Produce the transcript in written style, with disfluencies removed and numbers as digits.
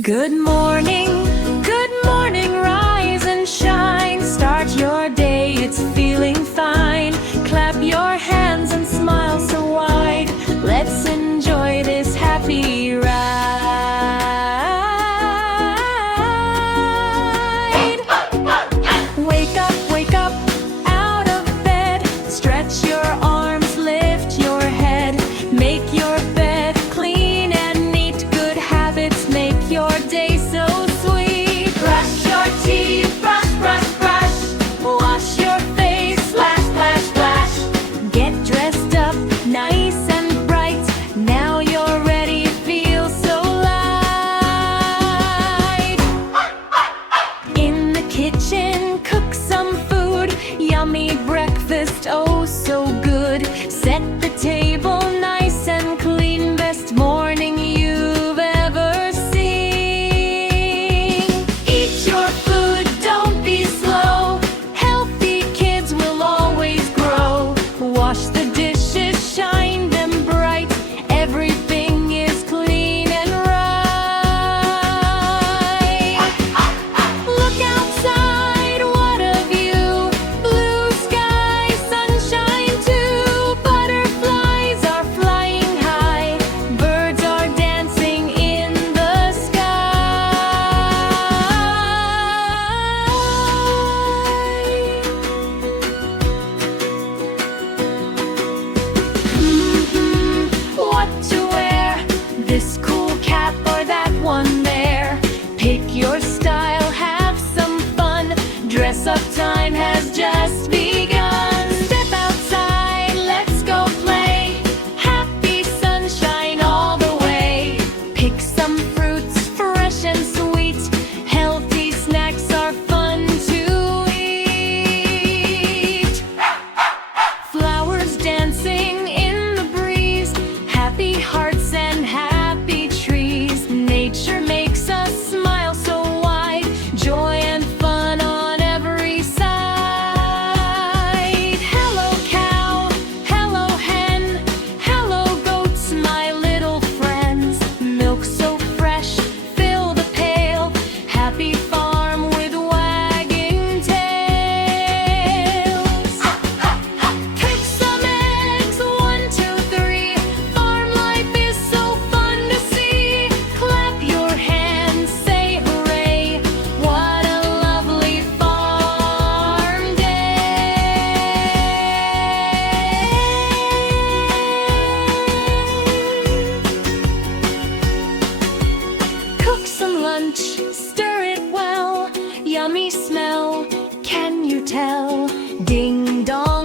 Good morning, rise and shine. Start your day, it's feeling fine. Clap your hands and smile so wide. Let's enjoy this happy ride. Wake up, out of bed. Stretch your arms, lift your head. Make your bed clean and neat. Good habits make your day so sweet. Brush your teeth, brush, brush, brush. Wash your face, splash, splash, splash. Get dressed up, nice and bright. Now you're ready, feel so light. In the kitchen, cook some food. Yummy breakfast, oh so good. Set the table nice and clean. Best morning you've ever seen. Eat your food, don't be slow. Healthy kids will always grow. Wash the dishes, shine them bright. Everything is clean and right. Look outside, what a view. Blue sky, sunshine too. Butterflies are flying high. Birds are dancing in the sky. What to wear? This cool cap or that one there? Pick your style, have some fun. Dress up time has just begun. Step outside, let's go play. Happy sunshine all the way. Pick some fruits, fresh and sweet. Healthy snacks are fun to eat. Flowers dancing in the breeze. Happy hearts and happy trees. Nature makes us smile so wide. Joy and fun on every side. Hello cow, hello hen, hello goats, my little friends. Milk so fresh, fill the pail. Happy farm with wagging tails. Take some eggs, 1, 2, 3. Farm life is so fun to see. Clap your hands, say hooray. What a lovely farm day. Cook some lunch, stir it well. Yummy smell, can you tell? Ding dong.